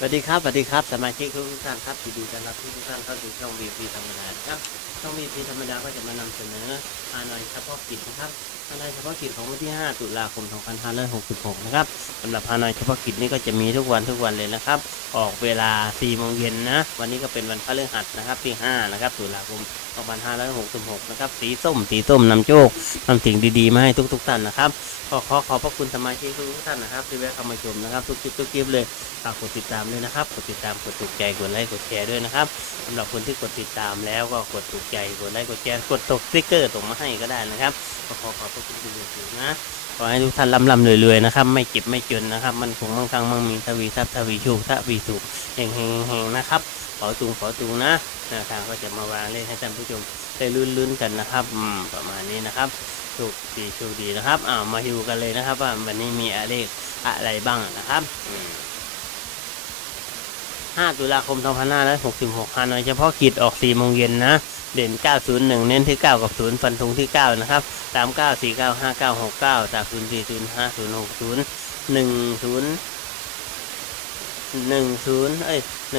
สวัสดีครับสวัสดีครับสมาชิกทุกท่านครับยินดีต้อนรับทุกท่านเข้าสู่ช่องวีพีธรรมดาครับ ช่องวีพีธรรมดาก็จะมานำเสนอฮานอยเฉพาะกิจนะครับฮานอยเฉพาะกิจของวันที่ 5 ตุลาคม 2566 นะครับสำหรับฮานอยเฉพาะกิจนี้ก็จะมีทุกวันทุกวันเลยนะครับ ออกเวลา 4 โมงเย็นนะ วันนี้ก็เป็นวันพฤหัสนะครับที่ 5 นะครับ ตุลาคม 2566 นะครับ สีส้ม สีส้มนำโชคนำสิ่งดีๆ มาให้ทุกๆท่านนะครับก็ขอขอบพระคุณสมาชิกทุกท่านนะครับที่แวะเข้ามาชมนะครับ ทุกคลิปทุกคลิปเลยฝากกดติดตามด้วยนะครับ กดติดตามกดถูกใจกดไลค์กดแชร์ด้วยนะครับสำหรับคนที่กดติดตามแล้วก็กดถูกใจกดไลค์กดแชร์กดตกสติ๊กเกอร์ส่งมาให้ก็ได้นะครับก็ขอขอบพระคุณเป็นอย่างสูงนะขอให้ทุกท่านร่ำร่ำรวยๆนะครับ ไม่เจ็บไม่จนนะครับ มันคงมั่งคั่งมั่งมีทวีทรัพย์ทวีโชคทวีสุขเฮงเฮงเฮงนะครับขอตุงขอตุงนะแนวทางก็จะมาวางเล่นให้ท่านผู้ชมได้ลุ้นๆกันนะครับประมาณนี้นะครับโชคดีโชคดีนะครับอ้ามาดูกันเลยนะครับ ว่าวันนี้มีอะไรอะไรบ้างนะครับ5ตุลาคม2566ฮานอยเฉพาะกิจออก4โมงเย็นนะ เด่น 901 เน้นที่ 9 กับ 0 ฟันธงที่ 9 นะครับ 39 49 59 69จาก0 4 0 5 0 6 0 10 10เอ้ย19 10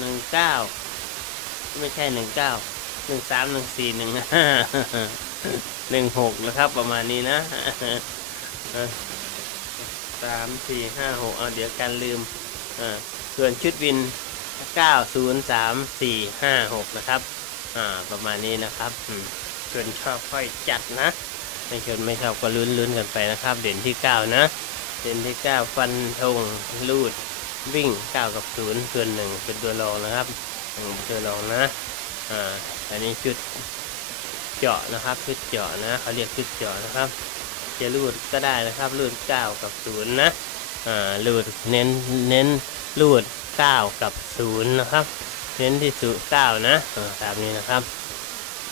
19 ไม่ใช่ 19 13 14 15 16 นะครับ ประมาณนี้นะสามสี่ห้าหกเอาเดี๋ยวกันลืมอ่าส่วนชุดวิน เก้าศูนย์สามสี่ห้าหกนะครับ อ่า ประมาณนี้นะครับอืมส่วนชอบค่อยจัดนะ ไม่ชนไม่ชอบก็ลุ้นลุ้นกันไปนะครับ เด่นที่เก้านะ เด่นที่เก้าฟันธงลูด วิ่งเก้ากับศูนย์ส่วนหนึ่งเป็นตัวรองนะครับตัวรองนะ อ่า อันนี้ชุดเจาะนะครับชุดเจาะนะเขาเรียกชุดเจาะนะครับ จะรูดก็ได้นะครับรูดเก้ากับศูนย์นะ อ่ารูดเน้นเน้นรูดเก้ากับศูนย์นะครับ เน้นที่ศูนย์เก้านะอ่าตามนี้นะครับ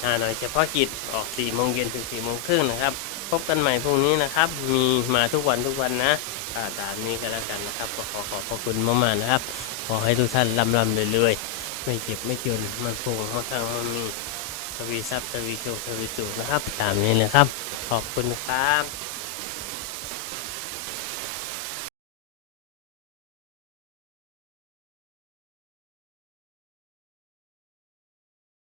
อ่าหน่อยเฉพาะกิจออกสี่โมงเย็นถึงสี่โมงครึ่งนะครับ พบกันใหม่พรุ่งนี้นะครับ มีมาทุกวันทุกวันนะอ่าตามนี้ก็แล้วกันนะครับขอขอบพระคุณมากๆนะครับ ขอให้ทุกท่านร่ำร่ำรวยๆไม่เจ็บไม่จนมันคงมั่งคั่งมั่งมีทวีทรัพย์ทวีโชคทวีสุขนะครับ ตามนี้เลยครับ ขอบคุณครับ